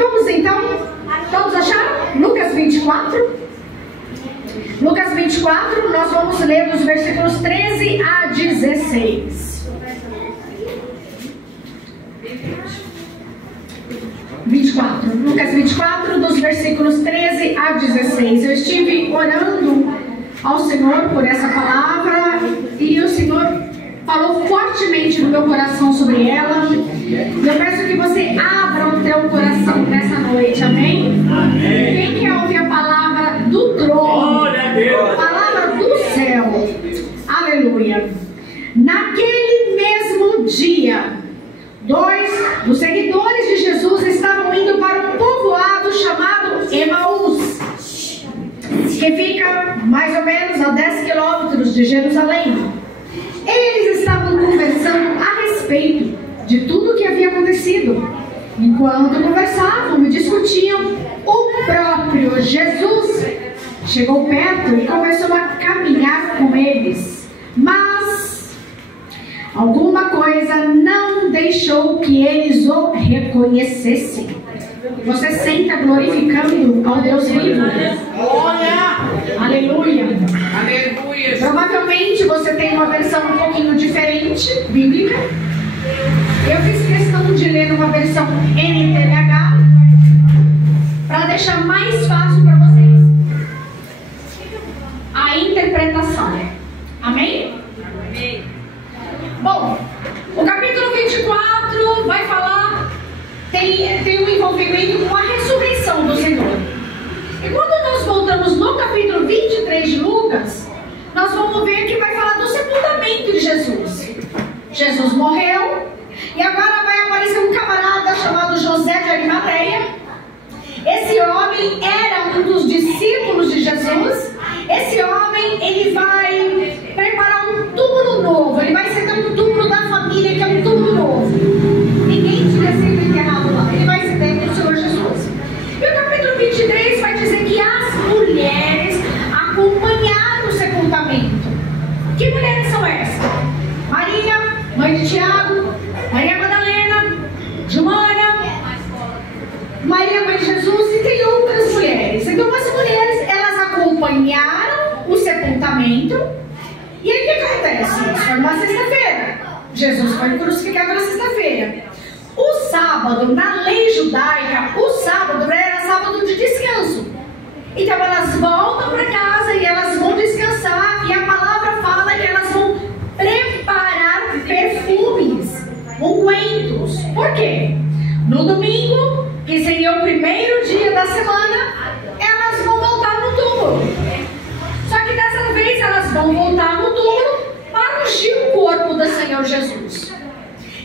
vamos então, todos acharam? Lucas 24. Lucas 24, nós vamos ler dos versículos 13 a 16. 24. Lucas 24, dos versículos 13 a 16. Eu estive orando ao Senhor por essa palavra e o Senhor falou fortemente no meu coração sobre ela. E eu peço que você abra o teu coração nessa noite, amém? Amém. Quem quer ouvir a palavra do trono? A palavra do céu. Aleluia. Naquele mesmo dia, 2 dos seguidores de Jesus estavam indo para um povoado chamado Emaús, que fica mais ou menos a 10 quilômetros de Jerusalém. Eles estavam conversando a respeito de tudo o que havia acontecido. Enquanto conversavam e discutiam, o próprio Jesus chegou perto e começou a caminhar com eles. Mas alguma coisa não deixou que eles o reconhecessem. Você senta glorificando ao Deus vivo. Aleluia. Aleluia. Provavelmente você tem uma versão um pouquinho diferente, bíblica. Eu fiz questão de ler uma versão NTLH para deixar mais fácil para vocês a interpretação. Amém? Amém. Bom, o capítulo 24 vai falar, tem um envolvimento com a ressurreição do Senhor. E quando nós voltamos no capítulo 23 de Lucas, nós vamos ver que vai falar do sepultamento de Jesus. Jesus morreu e agora vai aparecer um camarada chamado José de Arimateia. Esse homem era um dos discípulos de Jesus. Esse homem, ele vai preparar um túmulo novo. Ele vai sentar um túmulo da família, que é um túmulo novo. Ninguém tinha sido enterrado lá. Ele vai sentar com o Senhor Jesus. E o capítulo 23 vai dizer que as mulheres acompanharam o sepultamento. Que mulheres são essas? Maria, mãe de Tiago, Maria Madalena, Joana, Maria, mãe de Jesus, e tem outras mulheres. Então as mulheres, elas acompanharam o sepultamento. E aí o que acontece? Isso foi uma sexta-feira. Jesus foi crucificado na sexta-feira. O sábado, na lei judaica, o sábado era sábado de descanso. Então elas voltam para casa e elas vão descansar. E a palavra fala que elas vão preparar perfumes, ungüentos. Por quê? No domingo, que seria o primeiro dia da semana, elas vão voltar no túmulo. Só que dessa vez elas vão voltar no túmulo para ungir o corpo do Senhor Jesus.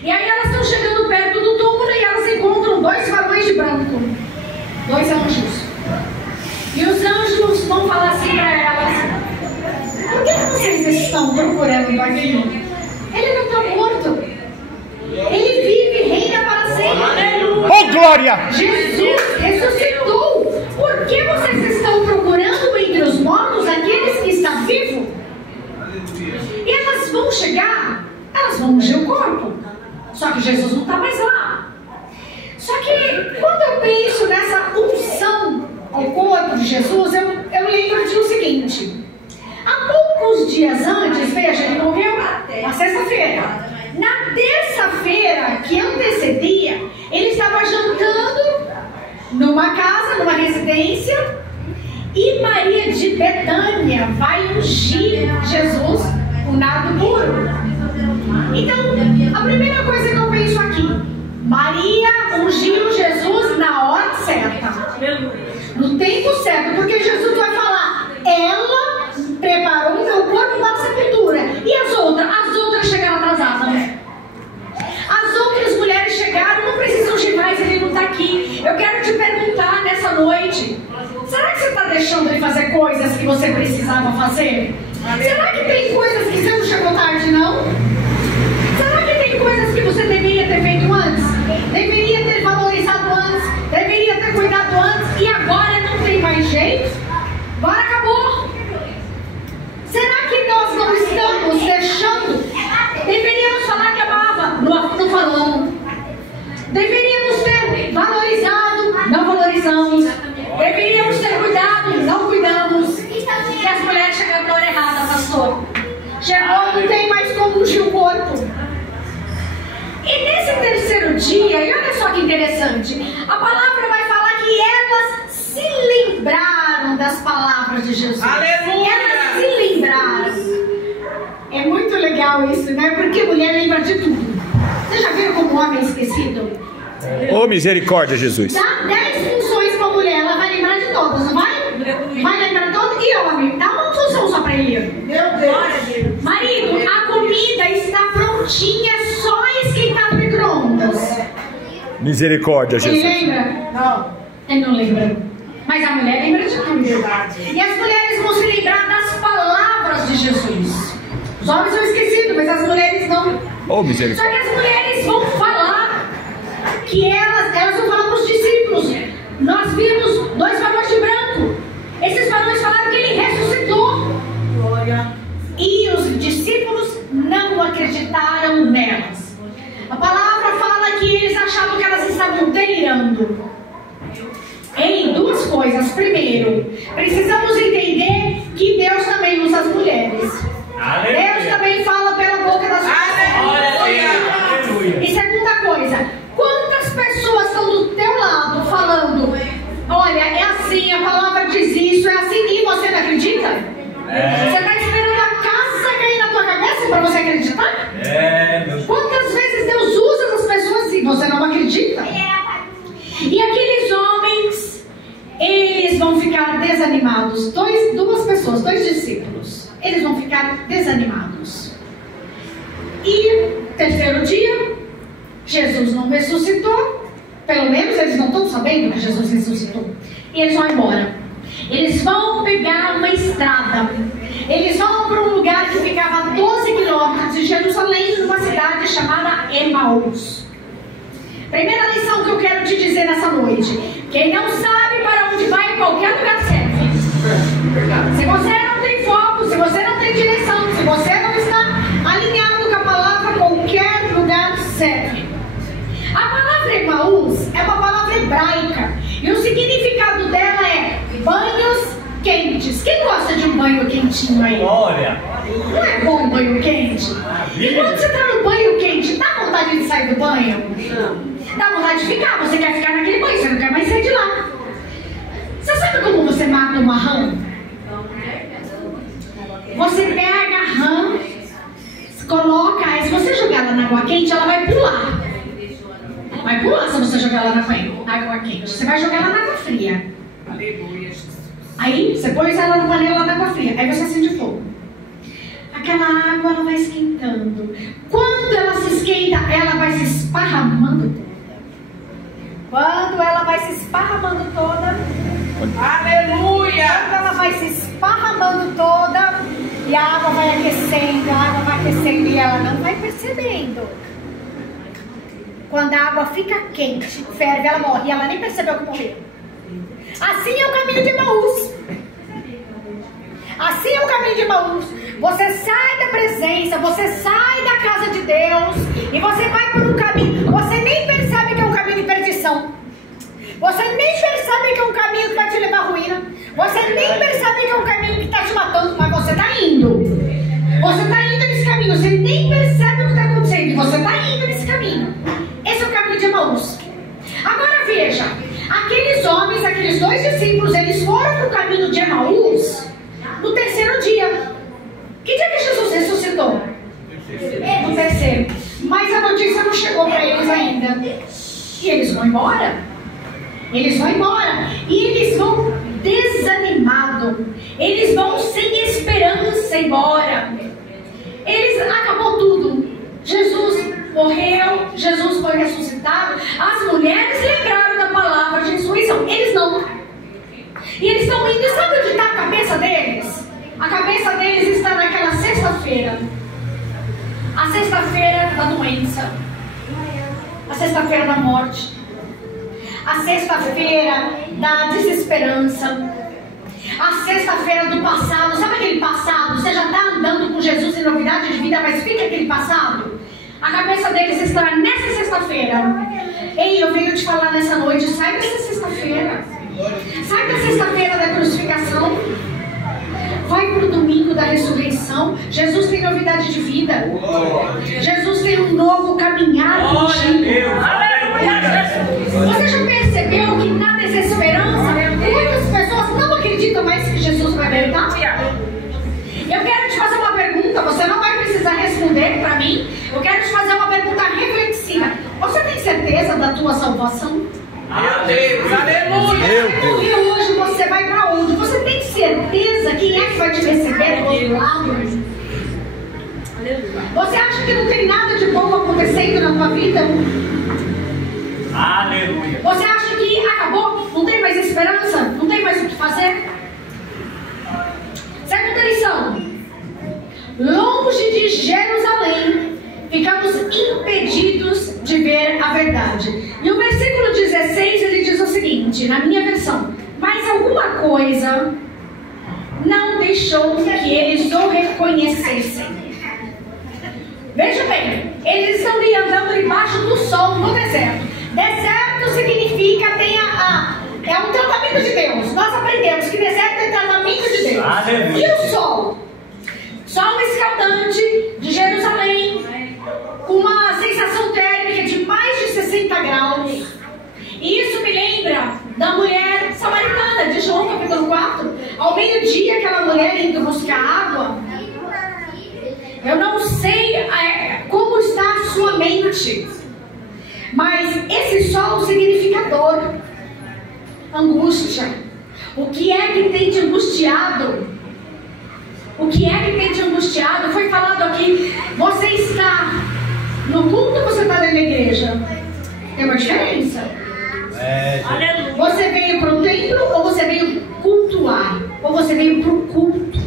E aí elas estão chegando perto do túmulo e elas encontram 2 varões de branco, 2 anjos. E os anjos vão falar assim para elas: por que vocês estão procurando aqui? Ele não está morto. Ele vive e reina para sempre. Oh, glória! Jesus ressuscitou. Por que vocês estão procurando entre os mortos aqueles que estão vivos? E elas vão chegar, elas vão ungir o corpo. Só que Jesus não está mais lá. Só que quando eu penso nessa unção ao corpo de Jesus, eu lembro de o seguinte: há poucos dias antes, veja, ele morreu na sexta-feira. Na terça-feira que antecedia, ele estava jantando numa casa, numa residência, e Maria de Betânia vai ungir Jesus com nardo puro. Então, a primeira coisa que eu penso aqui: Maria ungiu Jesus na hora certa, no tempo certo, porque Jesus vai falar: ela preparou o meu corpo para a sepultura. E as outras chegaram atrasadas, né? As outras mulheres chegaram, não precisam de mais, ele não está aqui. Eu quero te perguntar nessa noite: será que você está deixando de fazer coisas que você precisava fazer? Será que tem coisas que você não chegou tarde, não? Será que tem coisas que você deveria ter feito antes? Deveria ter valorizado antes? Deveria ter cuidado antes? E agora não tem mais jeito? Agora acabou. Será que nós não estamos deixando? Deveríamos falar que amava, não falamos. Deveríamos ter valorizado, Chegou, não tem mais como ungir o corpo. E nesse terceiro dia, e olha só que interessante, a palavra vai falar que elas se lembraram das palavras de Jesus. Aleluia! Elas se lembraram. É muito legal isso, né? Porque mulher lembra de tudo. Você já viu como o homem é esquecido? Ô, misericórdia, Jesus. Dá 10 funções pra mulher, ela vai lembrar de todas, não vai? Vai lembrar de todas. E homem, dá uma função só pra ele. Meu Deus! Marido, a comida está prontinha, só esquentar no micro-ondas. Misericórdia, Ele Jesus. lembra? Não. Ele não lembra. Mas a mulher lembra de tudo. E as mulheres vão se lembrar das palavras de Jesus. Os homens são esquecidos, mas as mulheres não. Ô, Só misericórdia. que as mulheres vão falar que elas vão falar para os discípulos. Nós vimos 2 varões de branco. Esses varões falaram que ele ressuscitou. Glória. E os discípulos não acreditaram nelas. A palavra fala que eles achavam que elas estavam delirando. Em 2 coisas. Primeiro, precisamos entender que Deus também usa as mulheres. Deus também fala pela boca das pessoas. E segunda coisa, quantas pessoas estão do teu lado falando: olha, é assim, a palavra diz isso, é assim, e você não acredita? Você está esperando a casa cair na tua cabeça para você acreditar? Quantas vezes Deus usa essas pessoas e você não acredita? E aqueles homens, eles vão ficar desanimados. 2 pessoas, 2 discípulos, eles vão ficar desanimados. E terceiro dia, Jesus não ressuscitou. Pelo menos eles não estão sabendo que Jesus ressuscitou. E eles vão embora. Eles vão pegar uma estrada. Eles vão para um lugar que ficava a 12 quilômetros de Jerusalém, numa cidade chamada Emaús. Primeira lição que eu quero te dizer nessa noite: quem não sabe para onde vai, qualquer lugar serve. Se você não tem foco, se você não tem direção, se você não está alinhado com a palavra, qualquer lugar serve. A palavra Emaús é uma palavra hebraica e o significado dela é banhos quentes. Quem gosta de um banho quentinho aí? Glória! Não é bom um banho quente? E quando você está no banho quente, dá vontade de sair do banho? Não. Dá vontade de ficar, você quer ficar naquele banho, você não quer mais sair de lá. Você sabe como você mata uma rã? Você pega a rã, coloca, aí se você jogar ela na água quente, ela vai pular. Ela vai pular se você jogar ela na água quente. Você vai jogar ela na água fria. Aleluia. Aí você põe ela na panela da água fria. Aí você acende fogo. Aquela água ela vai esquentando. Quando ela se esquenta, ela vai se esparramando toda. Quando ela vai se esparramando toda. Aleluia. Quando ela vai se esparramando toda. E a água vai aquecendo, a água vai aquecendo e ela não vai percebendo. Quando a água fica quente, ferve, ela morre e ela nem percebeu que morreu. Assim é o caminho de Emaús. Assim é o caminho de Emaús. Você sai da presença, você sai da casa de Deus e você vai por um caminho. Você nem percebe que é um caminho de perdição. Você nem percebe que é um caminho que vai te levar à ruína. Você nem percebe que é um caminho que está te matando, mas você está indo. Você está indo nesse caminho, você nem percebe o que está acontecendo e você está indo nesse caminho. Esse é o caminho de Emaús. Agora veja, aqueles homens, aqueles 2 discípulos, eles foram para o caminho de Emaús no terceiro dia. Que dia que Jesus ressuscitou? No terceiro. Mas a notícia não chegou para eles ainda. E eles vão embora. Eles vão embora. E eles vão desanimados. Eles vão sem esperança embora. Acabou tudo. Jesus morreu, Jesus foi ressuscitado. As mulheres lembraram da palavra de ressurreição. Eles não. E eles estão indo. E sabe onde está a cabeça deles? A cabeça deles está naquela sexta-feira. A sexta-feira da doença. A sexta-feira da morte. A sexta-feira da desesperança. A sexta-feira do passado. Sabe aquele passado? Você já está andando com Jesus em novidade de vida, mas fica aquele passado. A cabeça deles está nessa sexta-feira. Ei, eu venho te falar nessa noite. Sai dessa sexta-feira. Sai da sexta-feira da crucificação. Vai para o domingo da ressurreição. Jesus tem novidade de vida. Jesus tem um novo caminhar contigo. Você já percebeu que na desesperança muitas pessoas não acreditam mais que Jesus vai voltar? Eu quero te fazer uma pergunta, você não vai precisar responder para mim. Eu quero te fazer uma pergunta reflexiva. Você tem certeza da tua salvação? Deus, aleluia. Se morrer hoje, você vai para onde? Você tem certeza quem é que vai te receber do outro lado? Você acha que não tem nada de bom acontecendo na tua vida? Aleluia. Você acha que acabou? Não tem mais esperança? Não tem mais o que fazer? Segunda lição. Longe de Jerusalém, ficamos impedidos de ver a verdade. E o versículo 16, ele diz o seguinte, na minha versão: mas alguma coisa não deixou que eles o reconhecessem. Veja bem, eles estão ali andando debaixo do sol no deserto. Deserto significa é um tratamento de Deus. Nós aprendemos que deserto é tratamento de Deus. Aleluia. E o sol? Sol escaldante de Jerusalém, com uma sensação térmica de mais de 60 graus. E isso me lembra da mulher samaritana de João capítulo 4. Ao meio-dia, aquela mulher indo buscar água. Eu não sei como está a sua mente, mas esse sol significa dor, angústia. O que é que tem te angustiado? O que é que tem te angustiado? Foi falado aqui, você está no culto ou você está dentro da igreja? Tem uma diferença. Você veio para o templo ou você veio cultuar? Ou você veio para o culto?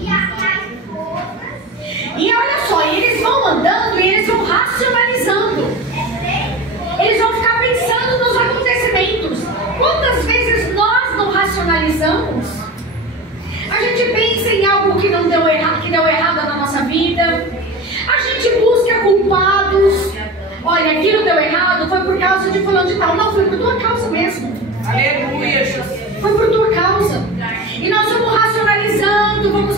E olha só, eles vão andando e eles vão racionalizando. Eles vão ficar pensando nos acontecimentos. Quantas vezes nós não racionalizamos? A gente pensa em algo que não deu errado, que deu errado na nossa vida. A gente busca culpados. Olha, aquilo deu errado, foi por causa de fulano de tal. Não, foi por tua causa mesmo. Aleluia. Foi por tua causa. E nós vamos racionalizando.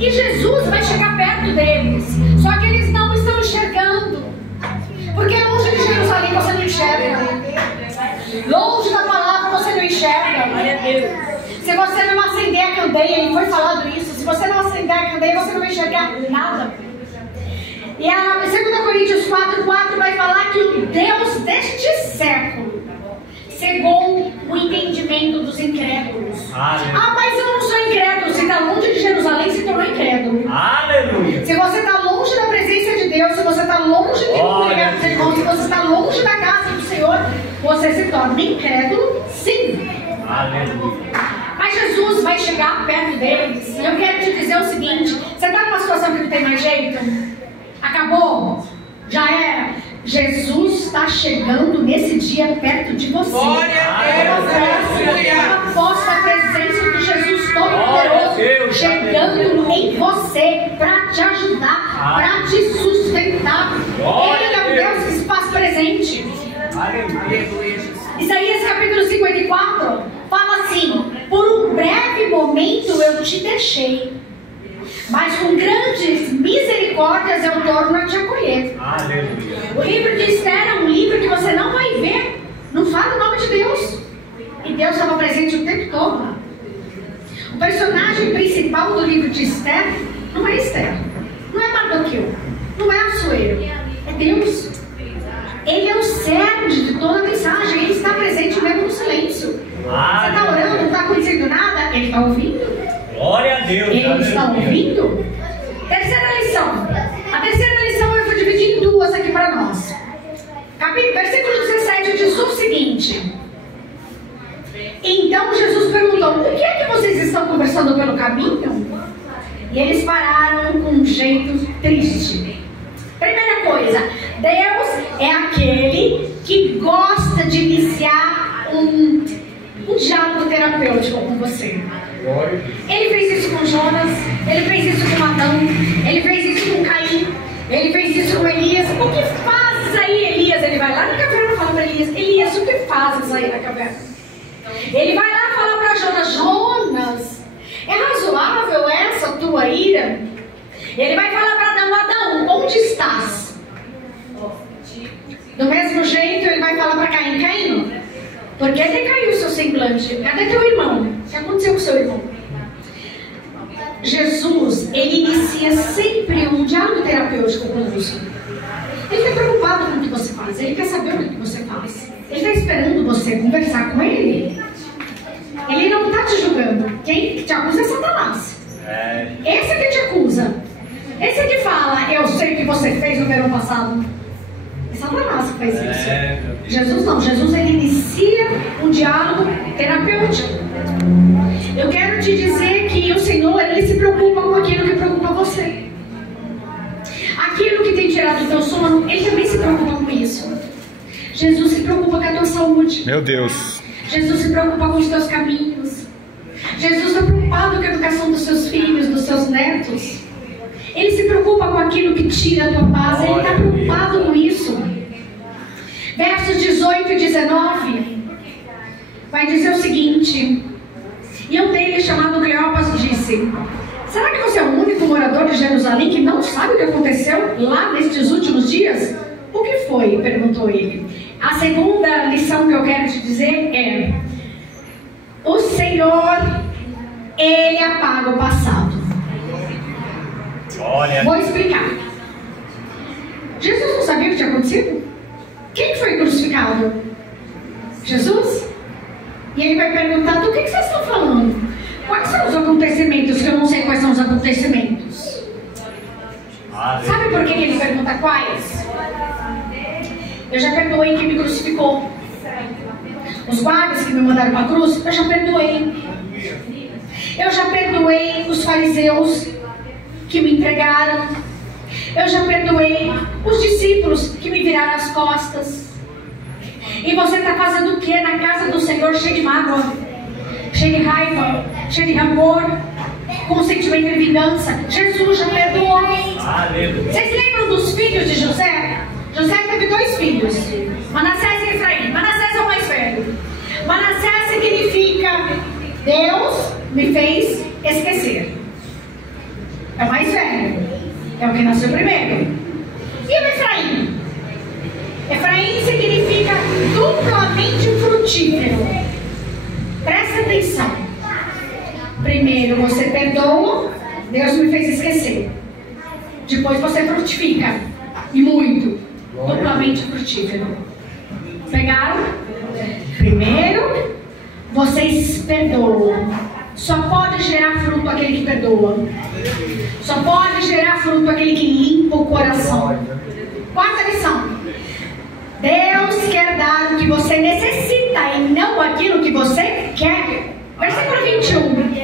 E Jesus vai chegar perto deles. Só que eles não estão enxergando. Porque longe de Jerusalém você não enxerga. Longe da palavra você não enxerga. Se você não acender a candeia, e foi falado isso, se você não acender a candeia, você não vai enxergar nada. E a 2 Coríntios 4:4 vai falar que o Deus deste século cegou o entendimento dos incrédulos. Ah, mas eu não sou incrédulo. Se está longe de Jerusalém, se tornou incrédulo. Aleluia. Se você está longe da presença de Deus, se você está longe de congregar com os irmãos, se você está longe da casa do Senhor, você se torna incrédulo, sim. Aleluia. Mas Jesus vai chegar perto deles. E eu quero te dizer o seguinte: você está numa situação que não tem mais jeito? Acabou? Já era? Jesus está chegando nesse dia perto de você. Glória a Deus. Aposta a presença de Jesus Todo-Poderoso chegando em você para te ajudar, para te sustentar. Ele é o Deus que se faz presente. Aleluia. Isaías capítulo 54 fala assim: por um breve momento eu te deixei, mas com grandes misericórdias eu torno a te acolher. Aleluia. O livro de Esther é um livro que você não vai ver, não fala o nome de Deus. E Deus estava presente o tempo todo. O personagem principal do livro de Esther não é Esther, não é Mardoqueu, não é Assuero, é Deus. Ele é o cerne de toda a mensagem. Ele está presente mesmo no silêncio. Você está orando, não está acontecendo nada, ele está ouvindo. Glória a Deus. Ele está ouvindo. Terceira lição. A terceira lição eu vou dividir em duas aqui para nós. Versículo 17 diz o seguinte: então Jesus perguntou: o que é que vocês estão conversando pelo caminho? E eles pararam com um jeito triste. Primeira coisa, Deus é aquele que gosta de iniciar um diálogo terapêutico com você. Ele fez isso com Jonas, ele fez isso com Adão, ele fez isso com Caim, ele fez isso com Elias. O que fazes aí, Elias? Ele vai lá na caverna e fala para Elias: Elias, o que fazes aí na caverna? Ele vai lá falar para Jonas: Jonas, é razoável essa tua ira? Ele vai falar para Adão: Adão, onde estás? Do mesmo jeito, ele vai falar para Caim: Caim, por que decaiu o seu semblante? Cadê teu irmão? O que aconteceu com seu irmão? Jesus, ele inicia sempre um diálogo terapêutico conosco. Ele está preocupado com o que você faz, ele quer saber o que você faz. Ele está esperando você conversar com ele. Ele não está te julgando. Quem te acusa é Satanás. Esse que te acusa. Esse que fala: eu sei o que você fez no verão passado. É Satanás que faz isso. Jesus não. Jesus, ele inicia um diálogo terapêutico. Eu quero te dizer que o Senhor, ele se preocupa com aquilo que preocupa você. Aquilo que tem tirado o teu sono, ele também se preocupa com isso. Jesus se preocupa com a tua saúde. Meu Deus. Jesus se preocupa com os teus caminhos. Jesus está preocupado com a educação dos seus filhos, dos seus netos. Ele se preocupa com aquilo que tira a tua paz. Ele está preocupado com isso. Versos 18 e 19 vai dizer o seguinte: e um deles, chamado Cleopas, disse: será que você é o único morador de Jerusalém que não sabe o que aconteceu lá nestes últimos dias? O que foi? Perguntou ele. A segunda lição que eu quero te dizer é: o Senhor, ele apaga o passado. Vou explicar. Jesus não sabia o que tinha acontecido? Quem foi crucificado? Jesus? E ele vai perguntar: do que vocês estão falando? Quais são os acontecimentos que eu não sei quais são os acontecimentos? Sabe por que ele pergunta quais? Eu já perdoei quem me crucificou. Os guardas que me mandaram para a cruz, eu já perdoei. Eu já perdoei os fariseus que me entregaram. Eu já perdoei os discípulos que me viraram as costas. E você está fazendo o que na casa do Senhor, cheio de mágoa, cheio de raiva, cheio de rancor, com sentimento de vingança? Jesus já perdoou. Vocês lembram dos filhos de José? José teve 2 filhos, Manassés e Efraim. Manassés é o mais velho. Manassés significa Deus me fez esquecer. É o mais velho, é o que nasceu primeiro. E o Efraim? Efraim significa duplamente frutífero. Presta atenção. Primeiro você perdoa, Deus me fez esquecer. Depois você frutifica, e muito, duplamente frutífero. Pegaram? Primeiro vocês perdoam. Só pode gerar fruto aquele que perdoa. Só pode gerar fruto aquele que limpa o coração. Quarta lição: Deus quer dar o que você necessita e não aquilo que você quer. Versículo 21.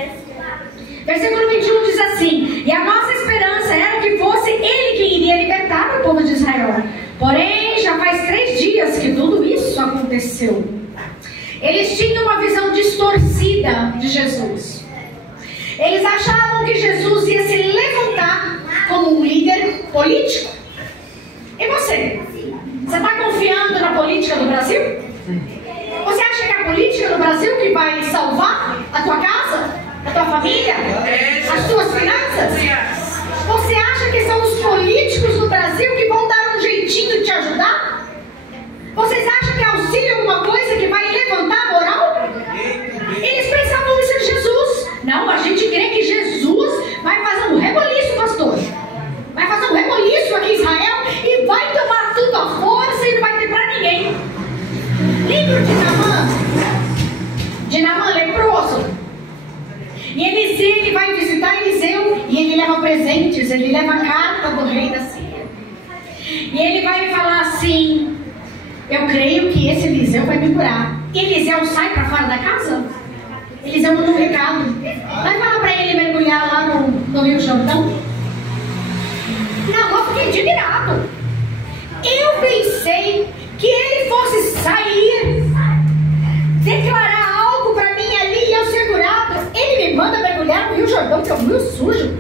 Versículo 21 diz assim: e a nossa esperança era que fosse Ele quem iria libertar o povo de Israel. Porém, já faz 3 dias que tudo isso aconteceu. Eles tinham uma visão distorcida de Jesus. Eles achavam que Jesus ia se levantar como um líder político. E você? Você está confiando na política do Brasil? Você acha que é a política do Brasil que vai salvar a tua casa, a tua família, as tuas finanças? Você acha que são os políticos do Brasil que vão dar um jeitinho de te ajudar? Vocês acham que auxílio é alguma coisa que vai levantar a moral? Eles pensavam isso em Jesus. Não, a gente crê que Jesus vai fazer um reboliço, pastor. Vai fazer um reboliço aqui em Israel e vai tomar tudo à força e não vai ter pra ninguém. Lembra de Naamã leproso? E ele vai visitar Eliseu e ele leva presentes, ele leva a carta do rei da Síria. E ele vai falar assim: eu creio que esse Eliseu vai me curar. E Eliseu sai para fora da casa. Eliseu manda um recado. Vai falar para ele mergulhar lá no Rio Jordão. Não, eu fiquei indignado. Eu pensei que ele fosse sair, declarar algo para mim ali e eu ser curado. Ele me manda mergulhar no Rio Jordão, que é um rio sujo.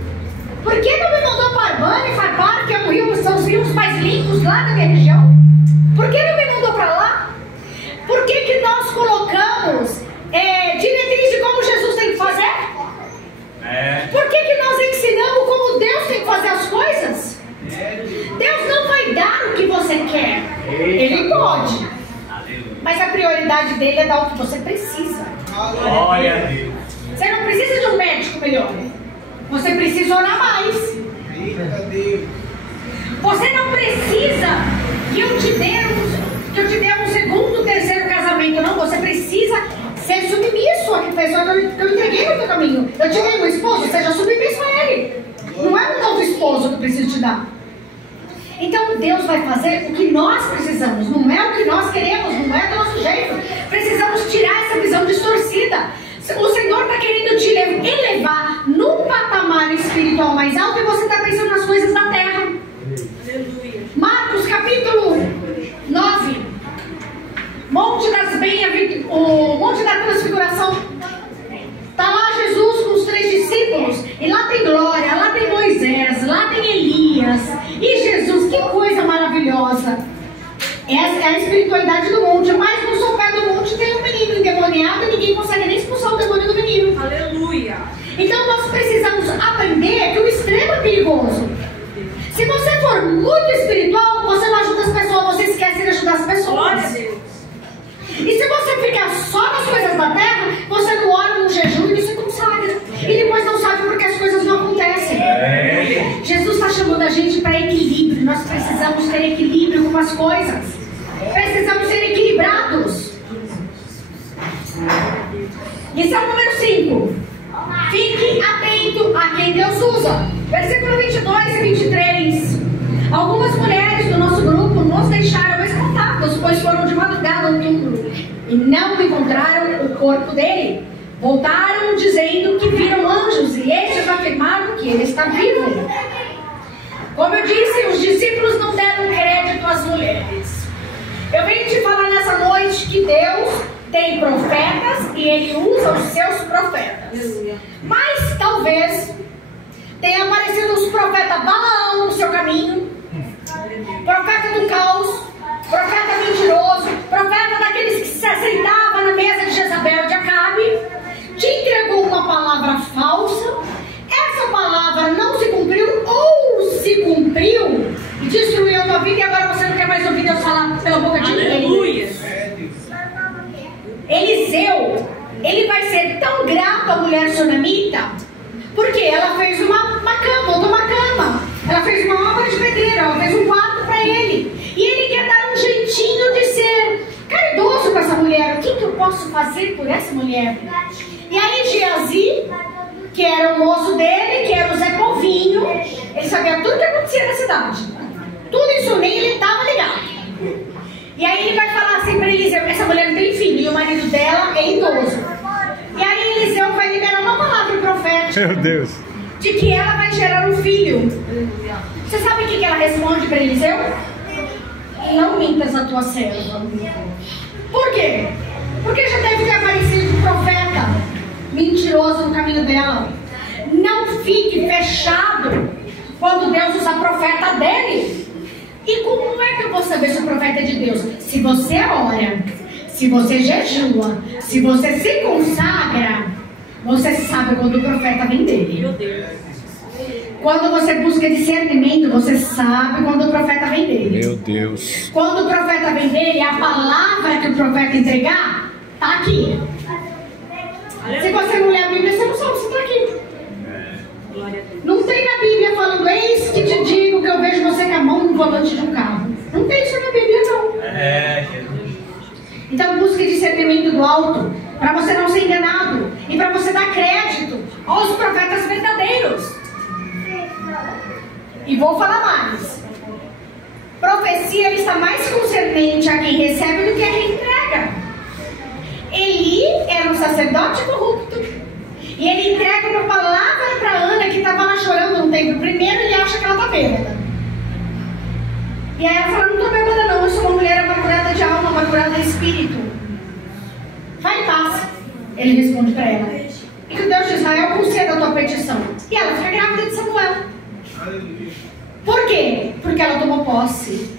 Por que não me mandou para Arbana e Farpar, que é um rio, são os rios mais limpos lá da minha região? Por que não me mandou para lá? Por que nós colocamos diretrizes de como Jesus tem que fazer? Por que nós ensinamos como Deus tem que fazer as vontade dele é dar o que você precisa. Glória a Deus. Você não precisa de um médico melhor. Você precisa orar mais. Você não precisa que eu te dê um segundo, terceiro casamento. Não, você precisa ser submisso à pessoa que eu entreguei no teu caminho. Eu te dei um esposo, seja submisso a ele. Não é um novo esposo que eu preciso te dar. Então Deus vai fazer o que nós precisamos. Não é o que nós queremos, não é do nosso jeito. Precisamos tirar essa visão distorcida. O Senhor está querendo te elevar num patamar espiritual mais alto e você está pensando nas coisas da terra. Aleluia. Marcos capítulo 9. Monte da Transfiguração. Está lá Jesus com os 3 discípulos. E lá tem glória, lá tem Moisés, lá tem Elias. E Jesus, que coisa maravilhosa. Essa é a espiritualidade do monte. Mas no sopé do monte tem um menino endemoniado e ninguém consegue nem expulsar o demônio do menino. Aleluia. Então nós precisamos aprender que o extremo é perigoso. Se você for muito espiritual, você não ajuda as pessoas, você esquece de ajudar as pessoas. Glória a Deus. E se você ficar só nas coisas da terra, você não ora no jejum e não se consagra. E depois não sabe porque as coisas não acontecem. Jesus está chamando a gente para equilíbrio. Nós precisamos ter equilíbrio com as coisas. Precisamos ser equilibrados. Lição número 5. Fique atento a quem Deus usa. Versículo 22 e 23. Algumas mulheres do nosso grupo nos deixaram espantados, pois foram de madrugada ao túmulo e não encontraram o corpo dele. Voltaram dizendo que viram anjos e estes afirmaram que ele está vivo. Como eu disse, os discípulos não deram crédito às mulheres. Eu venho te falar nessa noite que Deus tem profetas e Ele usa os seus profetas. Mas talvez tenha aparecido os profetas Balaão no seu caminho, profeta do caos, profeta mentiroso, profeta daqueles que se sentavam na mesa de Jezabel e de Acabe, te entregou uma palavra falsa, essa palavra não se cumpriu ou se cumpriu e destruiu a tua vida e agora você não quer mais ouvir Deus falar pela boca de ninguém. Aleluia. Eliseu, ele vai ser tão grato à mulher sunamita, porque ela fez uma cama, montou uma cama, ela fez uma obra de pedreiro, ela fez um quarto para ele, e ele quer dar um jeitinho de ser caridoso com essa mulher. O que eu posso fazer por essa mulher? E aí Geazi, que era o moço dele, que era o Zé Povinho, ele sabia tudo que acontecia na cidade, tudo isso nem ele estava ligado. E aí ele vai falar assim para Eliseu, essa mulher não tem filho, e o marido dela é idoso. E aí Eliseu vai liberar uma palavra profética. Meu Deus. De que ela vai gerar um filho. Você sabe o que ela responde para Eliseu? Não mintas a tua serva. Por quê? Porque já deve ter aparecido um profeta mentiroso no caminho dela. Não fique fechado quando Deus usa profeta dele. E como é que eu vou saber se o profeta é de Deus? Se você ora, se você jejua, se você se consagra, você sabe quando o profeta vem dele. Meu Deus. Quando você busca discernimento, você sabe quando o profeta vem dele. Meu Deus. Quando o profeta vem dele, a palavra que o profeta entregar está aqui. Se você não ler a Bíblia, você não sabe se está aqui. Não tem na Bíblia falando, eis que te digo que eu vejo você com a mão no volante de um carro. Não tem isso na Bíblia, não. Então busque discernimento do alto, para você não ser enganado e para você dar crédito aos profetas verdadeiros. E vou falar mais. Profecia está mais concernente a quem recebe do que a quem entrega. Eli era um sacerdote corrupto. E ele entrega uma palavra para Ana, que estava lá chorando no templo. Primeiro ele acha que ela está bêbada. E aí ela fala, não estou bêbada não, eu sou uma mulher amargurada de alma, amargurada de espírito. Vai em paz. Ele responde para ela. E que o Deus de Israel conceda a tua petição. E ela fica grávida de Samuel. Por quê? Porque ela tomou posse.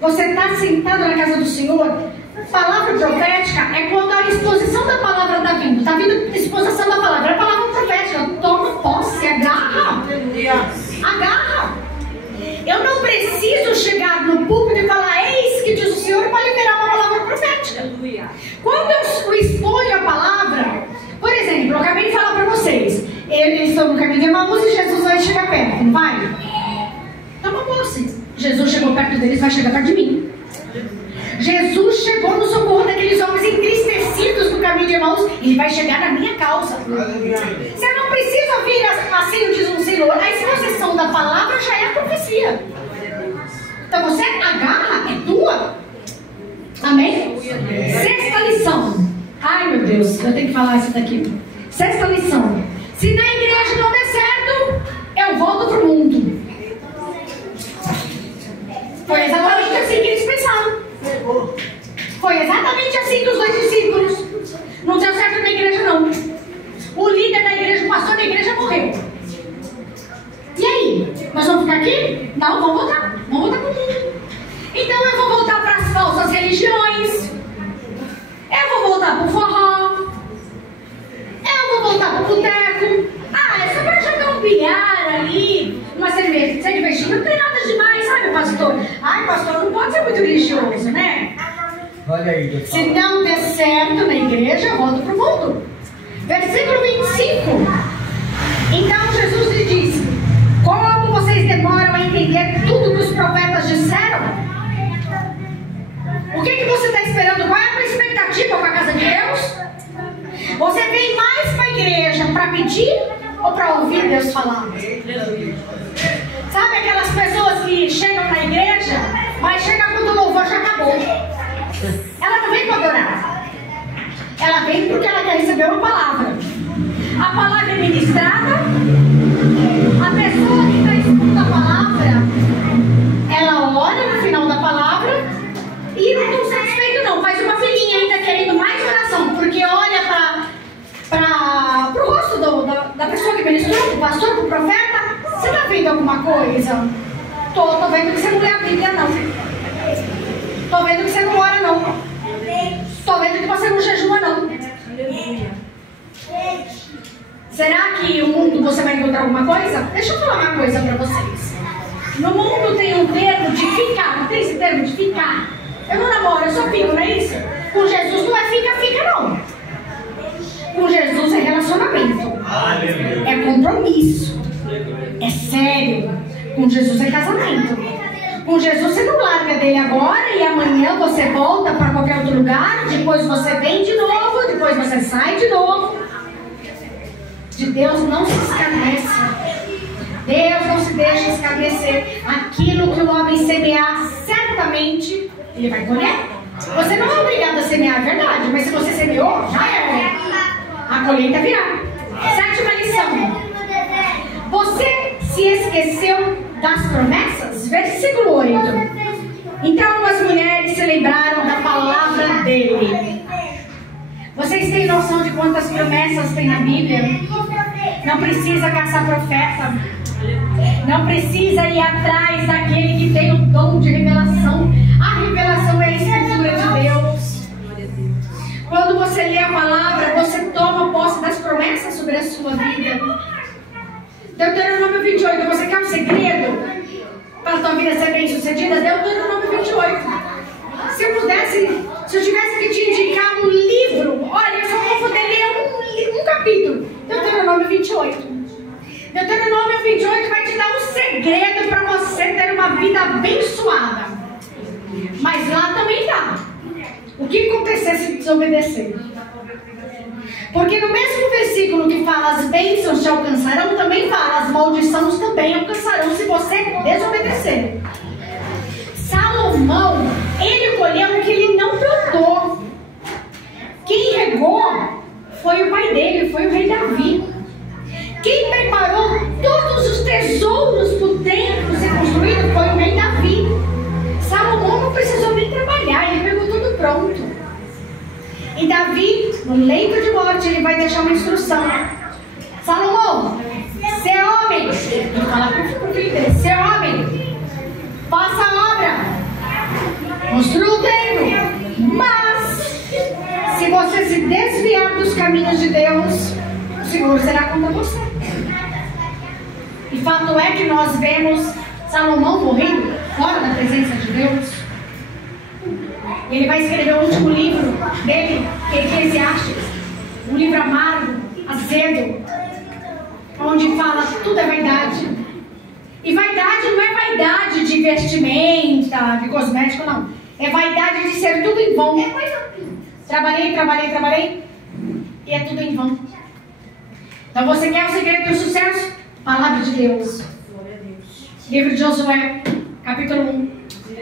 Você está sentado na casa do Senhor. Palavra profética é quando a exposição da palavra está vindo. Está vindo exposição da palavra. É a palavra profética. Toma posse, agarra. Agarra. Eu não preciso chegar no púlpito e falar, eis que diz o Senhor, para liberar uma palavra profética. Quando eu exponho a palavra, por exemplo, eu acabei de falar para vocês, eles estão no caminho de Emaús e Jesus vai chegar perto, não vai? Toma posse. Jesus chegou perto deles, vai chegar perto de mim. Jesus chegou no socorro daqueles homens entristecidos no caminho de Emaús, ele vai chegar na minha causa. Você não precisa ouvir assim, diz um Senhor. A exposição da palavra já é a profecia. Então você agarra, é tua. Amém? Sexta lição. Ai meu Deus, eu tenho que falar isso daqui. Sexta lição. Se na igreja não der certo, eu volto pro mundo. Foi exatamente assim que eles pensaram. Foi exatamente assim dos dois discípulos. Não deu certo na igreja não. O líder da igreja, o pastor da igreja morreu. E aí? Nós vamos ficar aqui? Não, vamos voltar. Vamos voltar pro mundo. Então eu vou voltar para as falsas religiões. Eu vou voltar pro forró. Eu vou voltar pro boteco. Ah, é só para jogar um bilhar ali, uma cervejinha. Não tem nada demais, sabe, pastor? Ai, pastor, não pode ser muito religioso, né? Olha aí, se não der certo na igreja, eu volto pro mundo. Versículo 25. Então Jesus lhe disse: como vocês demoram a entender tudo que os profetas disseram? O que você está esperando? Qual é a tua expectativa com a casa de Deus? Você vem mais para a igreja para pedir ou para ouvir Deus falar? Sabe aquelas pessoas que chegam na igreja, mas chegam quando o louvor já acabou? Ela não vem para adorar. Ela vem porque ela quer receber uma palavra. A palavra é ministrada. A pessoa que está escutando a palavra, ela ora no final da palavra e não estou satisfeito não. Faz uma filhinha ainda querendo mais oração, porque olha para o rosto da pessoa que ministrou, do pastor, do profeta. Você está vendo alguma coisa? Tô vendo que você não lê a Bíblia não. Tô vendo que você não ora não. Tô vendo que você não jejua não. Será que no mundo você vai encontrar alguma coisa? Deixa eu falar uma coisa para vocês. No mundo tem um termo de ficar. Não tem esse termo de ficar? Eu não namoro, eu só fico, não é isso? Com Jesus não é fica não. Com Jesus é relacionamento. É compromisso. É sério. Com Jesus é casamento. Com Jesus você não larga dele agora e amanhã você volta para qualquer outro lugar. Depois você vem de novo. Depois você sai de novo. De Deus não se escarnece. Deus não se deixa escarnecer. Aquilo que o homem semear, certamente ele vai colher. Você não é obrigado a semear, é verdade. Mas se você semeou, já é. A colheita virá. Sétima lição. Você se esqueceu das promessas? Versículo 8. Então as mulheres se lembraram da palavra dele. Vocês têm noção de quantas promessas tem na Bíblia? Não precisa caçar profeta. Não precisa ir atrás daquele que tem o dom de revelação. A revelação é a escritura de Deus. Quando você lê a palavra, você toma posse das promessas sobre a sua vida. Deuteronômio 28, você quer um segredo para a sua vida ser bem sucedida? Deuteronômio 28. Se eu tivesse que te indicar um livro, olha, eu só vou poder ler um capítulo. Deuteronômio 28. Deuteronômio 28 vai te dar um segredo para você ter uma vida abençoada. Mas lá também dá. O que acontecer se desobedecer? Porque no mesmo versículo que fala as bênçãos te alcançarão, também fala as maldições também alcançarão se você desobedecer. Salomão, ele colheu o que ele não plantou. Quem regou foi o pai dele, foi o rei Davi. Quem preparou todos os tesouros do templo ser construído foi o rei Davi. Salomão não precisou nem trabalhar, ele pegou tudo pronto. E Davi, no leito de morte, ele vai deixar uma instrução. Salomão, ser homem, vou falar para o filho dele, ser homem, faça a obra, construa o templo, mas se você se desviar dos caminhos de Deus, o Senhor será contra você. E fato é que nós vemos Salomão morrendo fora da presença de Deus. Ele vai escrever o último livro dele, que é Eclesiastes, um livro amargo, azedo, onde fala tudo é vaidade. E vaidade não é vaidade de vestimenta, de cosmético, não. É vaidade de ser tudo em vão. Trabalhei, e é tudo em vão. Então você quer o segredo do sucesso? Palavra de Deus. Livro de Josué, capítulo 1.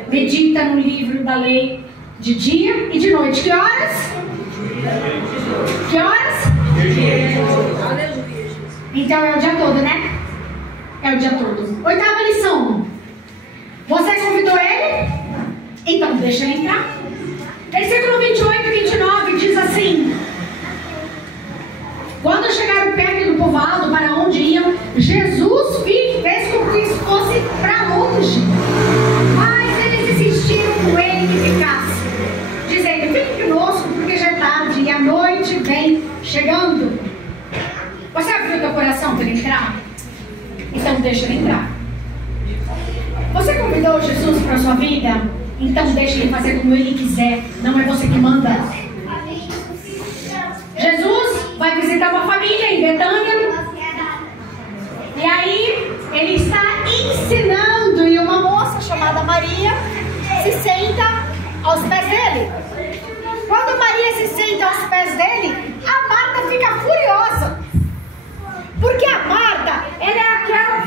Medita no livro da lei de dia e de noite. Que horas? Que horas? Então é o dia todo, né? É o dia todo. 8ª lição. Você convidou ele? Então deixa ele entrar. Versículo 28 e 29 diz assim: quando chegaram perto do povoado para onde iam, Jesus fez com que fosse para longe. Mas eles insistiram com ele que ficasse, dizendo: fique conosco, porque já é tarde e a noite vem chegando. Você abriu o teu coração para ele entrar? Então deixa ele entrar. Você convidou Jesus para a sua vida? Então deixa ele fazer como ele quiser. Não é você que manda. Jesus vai visitar uma família em Betânia. E aí ele está ensinando, e uma moça chamada Maria se senta aos pés dele. Quando Maria se senta aos pés dele, a Marta fica furiosa. Porque a Marta, ela é aquela...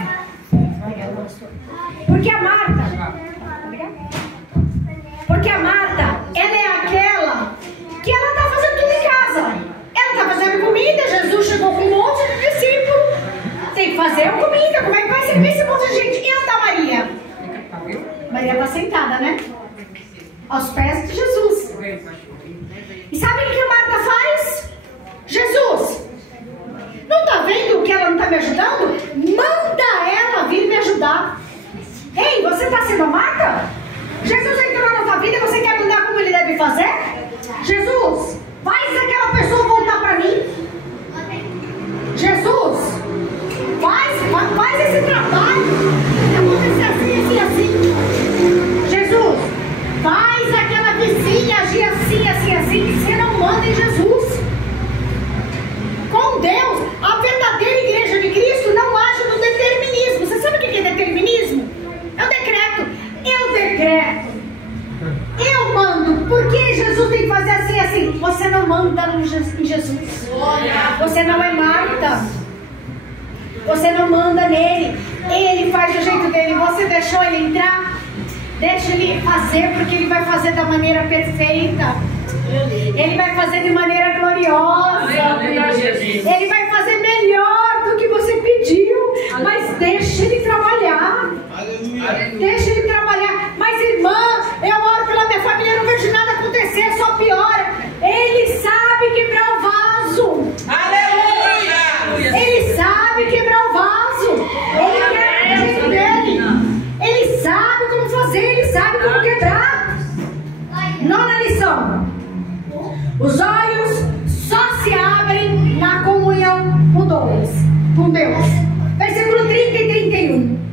Porque a Marta, ela é aquela que ela está fazendo tudo em casa. Ela está fazendo comida, Jesus chegou com um monte de discípulos. Tem que fazer a comida, como é que vai servir esse monte de gente? E onde está Maria? Maria está sentada, né? Aos pés de Jesus. E sabe o que a Marta faz? Jesus, não está vendo que ela não está me ajudando? Manda ela vir me ajudar. Ei, você está sendo a Marta? Jesus entrou na tua vida e você quer mudar como ele deve fazer? Jesus, faz aquela pessoa voltar para mim. Jesus, faz esse trabalho acontecer assim, assim, assim. Jesus, faz aquela vizinha agir assim, assim, assim. Você não manda em Jesus. Com Deus, a verdadeira igreja de Cristo não age no determinismo. Você sabe o que é determinismo? É o decreto. Eu decreto. Eu mando. Por que Jesus tem que fazer assim, assim? Você não manda em Jesus. Você não é Marta. Você não manda nele. Ele faz do jeito dele. Você deixou ele entrar? Deixa ele fazer, porque ele vai fazer da maneira perfeita. Ele vai fazer de maneira gloriosa. Ele vai fazer melhor do que você pediu. Mas deixa ele trabalhar. Deixa ele trabalhar. Mas irmã, eu oro pela minha família, não vejo nada acontecer, só piora. Ele sabe quebrar o vaso. Aleluia! Ele sabe quebrar o vaso. Ele quer o jeito dele. Ele sabe como fazer, ele sabe como quebrar. 9ª lição. Os olhos só se abrem na comunhão com Deus. Versículo 30 e 31.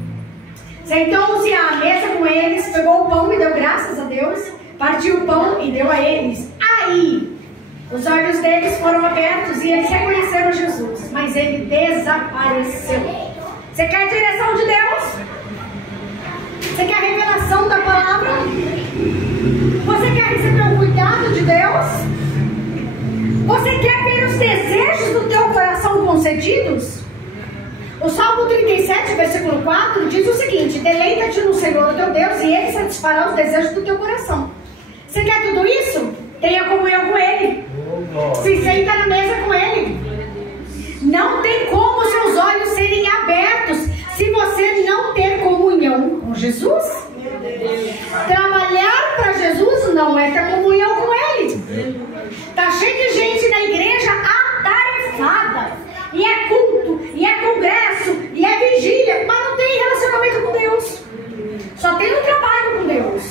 Sentou-se à mesa com eles, pegou o pão e deu graças a Deus, partiu o pão e deu a eles. Aí, os olhos deles foram abertos e eles reconheceram Jesus, mas ele desapareceu. Você quer a direção de Deus? Você quer a revelação da palavra? Você quer receber o cuidado de Deus? Você quer ver os desejos do teu coração concedidos? O Salmo 37, versículo 4 diz o seguinte: deleita-te no Senhor teu Deus e Ele satisfará os desejos do teu coração. Você quer tudo isso? Tenha comunhão com Ele. Se senta na mesa com Ele. Não tem como seus olhos serem abertos se você não ter comunhão com Jesus. Trabalhar para Jesus não é ter comunhão com Ele. Está cheio de gente na igreja atarefada. E é culto, e é congresso, e é vigília, mas não tem relacionamento com Deus. Só tem um trabalho com Deus.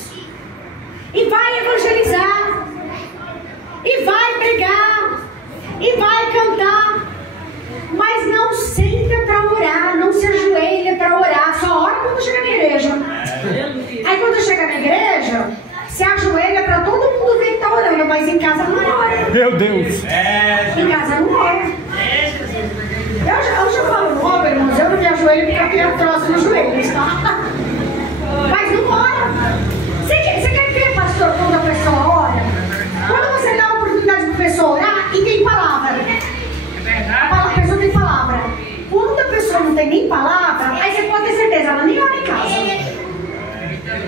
E vai evangelizar, e vai pregar, e vai cantar, mas não senta para orar, não se ajoelha para orar, só ora quando chega na igreja. Aí quando chega na igreja, se ajoelha para todo mundo mas em casa não ora. Meu Deus. Em casa não ora. Eu já falo logo, irmãos, eu não me ajoelho porque eu tenho artrose nos joelhos, tá? Mas não ora. Você quer ver, pastor, quando a pessoa ora? Quando você dá a oportunidade para a pessoa orar e tem palavra. A pessoa tem palavra. Quando a pessoa não tem nem palavra, aí você pode ter certeza, ela nem ora em casa.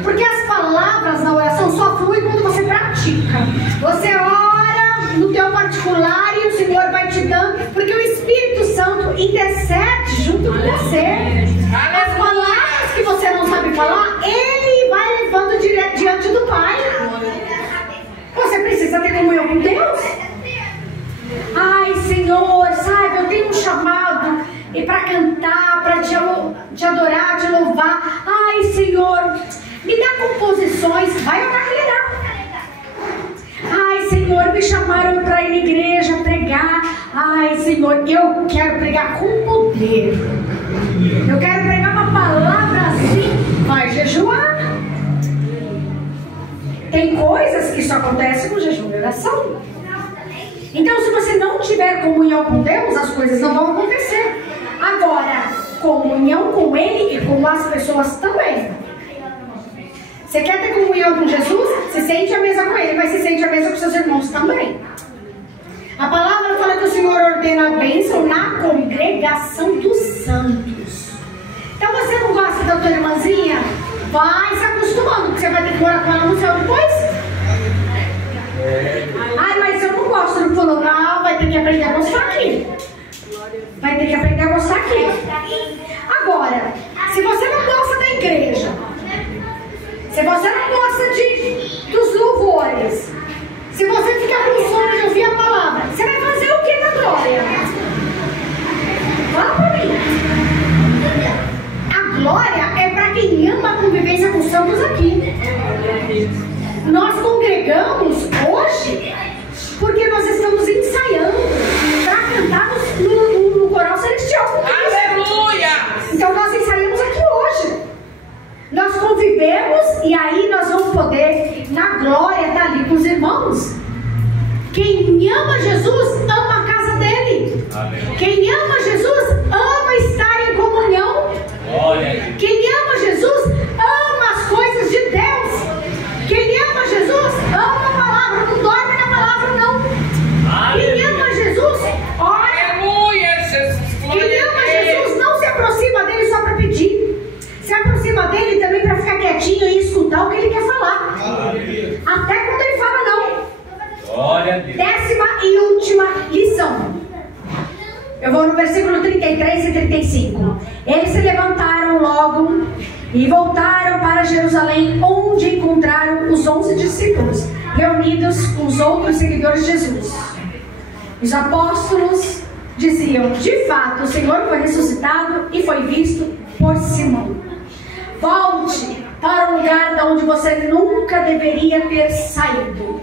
Porque as palavras na oração só fluem quando você pratica. Você ora no teu particular e o Senhor vai te dando, porque o Espírito Santo intercede junto com você. As palavras que você não sabe falar, Ele vai levando diante do Pai. Você precisa ter comunhão com Deus. Ai, Senhor, sabe, eu tenho um chamado e para cantar, para te adorar, te louvar. Ai, Senhor, me dá composições. Vai orar que Ele dá. Ai, Senhor, me chamaram para ir na igreja pregar. Ai, Senhor, eu quero pregar com poder. Eu quero pregar uma palavra assim. Vai jejuar. Tem coisas que só acontecem com jejum e oração. Então, se você não tiver comunhão com Deus, as coisas não vão acontecer. Agora, comunhão com Ele e com as pessoas também. Você quer ter comunhão com Jesus? Se sente à mesa com Ele, mas se sente à mesa com seus irmãos também. A palavra fala que o Senhor ordena a bênção na congregação dos santos. Então, você não gosta da tua irmãzinha? Vai se acostumando, porque você vai ter que morar com ela no céu depois. Ai, mas eu não gosto do fulano. Não, vai ter que aprender a gostar aqui. Vai ter que aprender a gostar aqui. Agora, se você não gosta da igreja, se você não gosta dos louvores, se você ficar com sono de ouvir a palavra, você vai fazer o que na glória? Fala pra mim. A glória é para quem ama a convivência com os santos aqui. Nós congregamos hoje porque nós estamos ensaiando para cantarmos no coral celestial. Aleluia! Então nós ensaiamos aqui hoje. Nós convivemos e aí nós vamos poder, na glória, estar ali com os irmãos. Quem ama Jesus, ama a casa dele. Amém. Quem ama Jesus, ama estar em comunhão. Olha. Quem ama Jesus, ama as coisas de Deus. Quem ama Jesus, ama a palavra. Não dorme na palavra, não. Quem ama Jesus, ora. Aleluia, Jesus. Quem ama Jesus não se aproxima dele só para pedir. Se aproxima dele também para ficar quietinho e escutar o que ele quer falar. Aleluia. Até quando ele fala não. Glória a Deus. 10ª e última lição. Eu vou no versículo 33 e 35. Eles se levantaram logo e voltaram para Jerusalém, onde encontraram os 11 discípulos reunidos com os outros seguidores de Jesus. Os apóstolos diziam: de fato, o Senhor foi ressuscitado e foi visto por Simão. Volte para o lugar de onde você nunca deveria ter saído.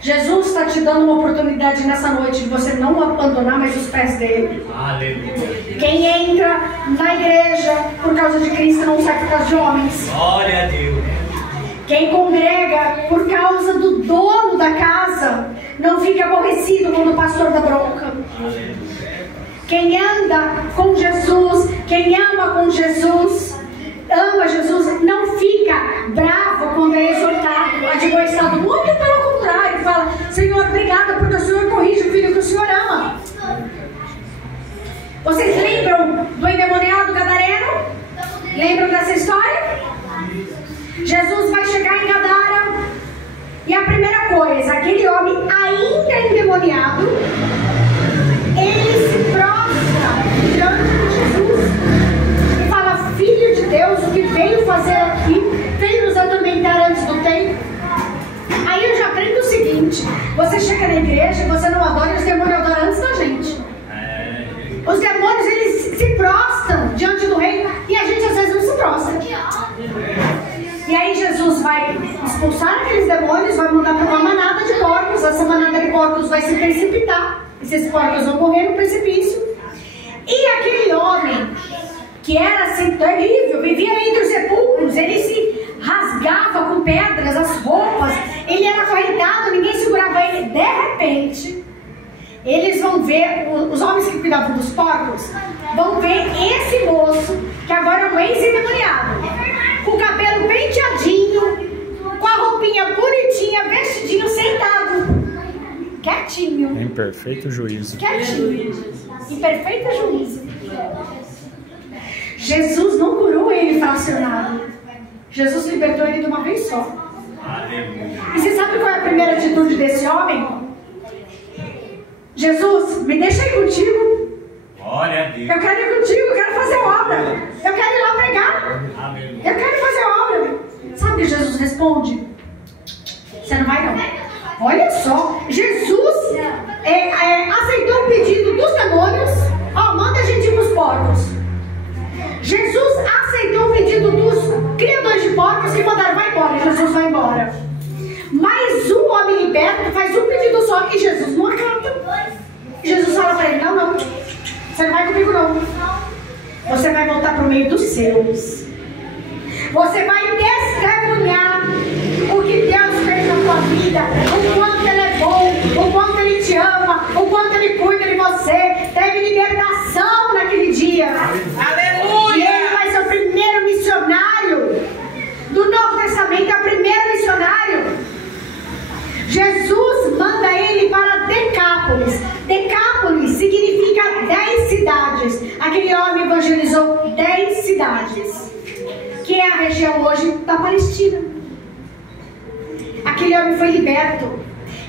Jesus está te dando uma oportunidade nessa noite de você não abandonar mais os pés dele. Aleluia. Quem entra na igreja por causa de Cristo não sai por causa de homens. Glória a Deus. Quem congrega por causa do dono da casa não fica aborrecido quando o pastor dá bronca. Aleluia. Quem anda com Jesus, quem ama com Jesus, ama Jesus, não fica bravo quando é exortado, admoestado. Muito pelo contrário, fala: Senhor, obrigada porque o Senhor corrige o filho que o Senhor ama. Vocês lembram do endemoniado gadareno? Lembram dessa história? Jesus vai chegar em Gadara e a primeira coisa, aquele homem ainda endemoniado, ele se prostra diante de Jesus e fala: Filho de Deus, o que veio fazer aqui? Veio nos atormentar antes do tempo. Aí eu já aprendo o seguinte: você chega na igreja e você não adora, e os demônios adoram antes da gente. Os demônios, eles se prostram diante do rei e a gente às vezes não se prostra. E aí Jesus vai expulsar aqueles demônios, vai mandar para uma manada de porcos. Essa manada de porcos vai se precipitar. Esses porcos vão morrer no precipício. E aquele homem, que era assim terrível, vivia entre os sepulcros, ele se rasgava com pedras as roupas, ele era acorrentado, ninguém segurava ele. De repente, eles vão ver, os homens que cuidavam dos porcos, vão ver esse moço, que agora é um ex-endemoniado, com o cabelo penteadinho, com a roupinha bonitinha, vestidinho, sentado, quietinho. Em perfeito juízo. Quietinho, em perfeito juízo. Jesus não curou ele fracionado. Jesus libertou ele de uma vez só. E você sabe qual é a primeira atitude desse homem? Jesus, me deixa ir contigo. Glória a Deus. Eu quero ir contigo, eu quero fazer obra. Eu quero ir lá pregar. Eu quero fazer obra. Sabe o que Jesus responde? Você não vai não. Olha só, Jesus aceitou o pedido dos demônios. Manda a gente ir para os porcos. Jesus aceitou o pedido dos criadores de porcos que mandaram, vai embora. Jesus vai embora. Mas o homem liberto faz um pedido só e Jesus não acata. Jesus fala para ele, não, você não vai comigo não. Você vai voltar para o meio dos seus. Você vai testemunhar o que Deus fez na tua vida, o quanto Ele é bom, o quanto Ele te ama, o quanto Ele cuida de você. Teve libertação naquele dia. Aleluia! E ele vai ser o primeiro missionário do Novo Testamento, é o primeiro missionário. Jesus manda ele para Decápolis. Decápolis significa 10 cidades. Aquele homem evangelizou 10 cidades, que é a região hoje da Palestina. Aquele homem foi liberto.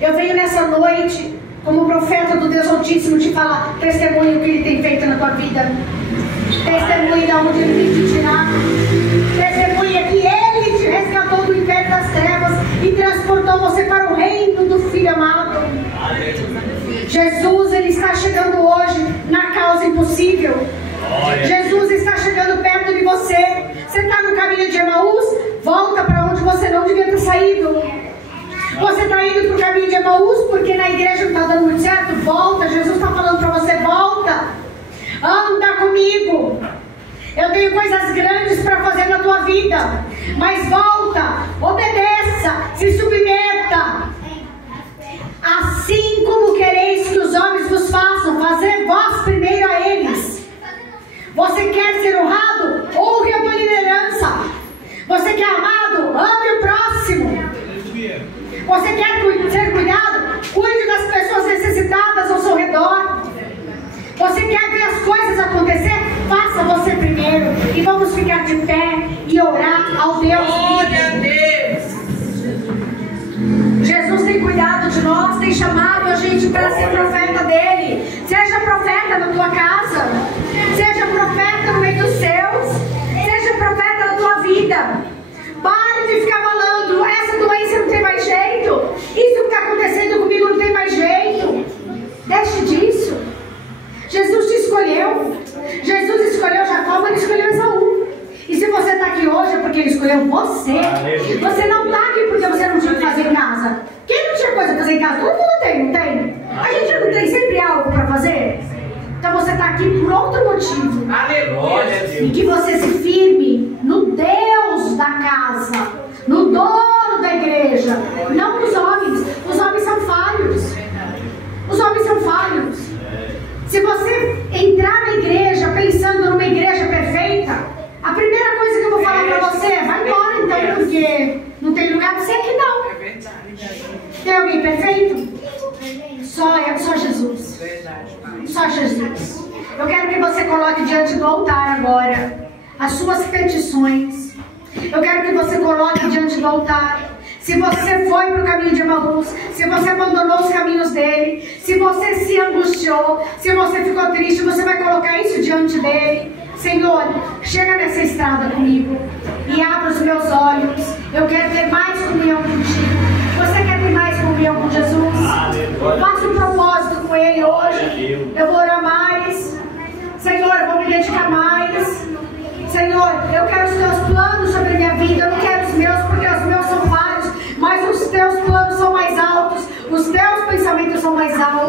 Eu venho nessa noite, como profeta do Deus Altíssimo, te falar: testemunho o que Ele tem feito na tua vida. Testemunhe de onde Ele tem te tirado. Testemunhe que Ele te resgatou do império das trevas e transportou você para o reino do Filho amado. Jesus, Ele está chegando hoje na causa impossível. Jesus está chegando perto de você. Você está no caminho de Emaús? Volta para onde você não devia ter saído. Você está indo para o caminho de Emaús porque na igreja não está dando muito certo? Volta. Jesus está falando para você: volta, anda comigo. Eu tenho coisas grandes para fazer na tua vida. Mas volta, obedeça, se submeta. Assim como quereis que os homens vos façam, fazer vós primeiro a eles. Você quer ser honrado? Honre a tua liderança. Você quer amado? Ame o próximo. Você quer ser cuidado? Cuide das pessoas necessitadas ao seu redor. Você quer ver as coisas acontecer? Faça você primeiro. E vamos ficar de pé e orar ao Deus. Glória a Deus. Jesus tem cuidado de nós, tem chamado a gente para ser profeta dele. Seja profeta na tua casa, seja profeta no meio dos seus, seja profeta na tua vida. Pare de ficar falando: essa doença não tem mais jeito, isso que está acontecendo comigo não tem mais jeito. Deixe disso. Jesus te escolheu. Jesus escolheu Jacó, mas ele escolheu Esaú. E se você está aqui hoje é porque ele escolheu você. Você não está aqui porque você não tinha o que fazer em casa. Quem não tinha coisa para fazer em casa? Todo mundo tem, não tem? A gente não tem sempre algo para fazer? Então você está aqui por outro motivo. Aleluia. E que você se firme no Deus da casa, no dono da igreja, não nos homens. Os homens são falhos. Os homens são falhos. Se você entrar na igreja pensando numa igreja perfeita, a primeira coisa que eu vou falar para você é: vai embora então, porque não tem lugar para você aqui não. Tem alguém perfeito? Só Jesus. Só Jesus. Eu quero que você coloque diante do altar agora as suas petições. Eu quero que você coloque diante do altar. Se você foi para o caminho de Emaús, se você abandonou os caminhos dele, se você se angustiou, se você ficou triste, você vai colocar isso diante dele. Senhor, chega nessa estrada comigo e abra os meus olhos. Eu quero ter mais comunhão contigo. Você quer ter mais comunhão com Jesus? Faça um propósito com Ele hoje. Eu vou orar mais. Senhor, eu vou me dedicar mais. Senhor, eu quero os teus planos sobre a minha vida. Eu não quero os meus, porque os meus são vários, mas os teus planos são mais altos. Os teus pensamentos são mais altos.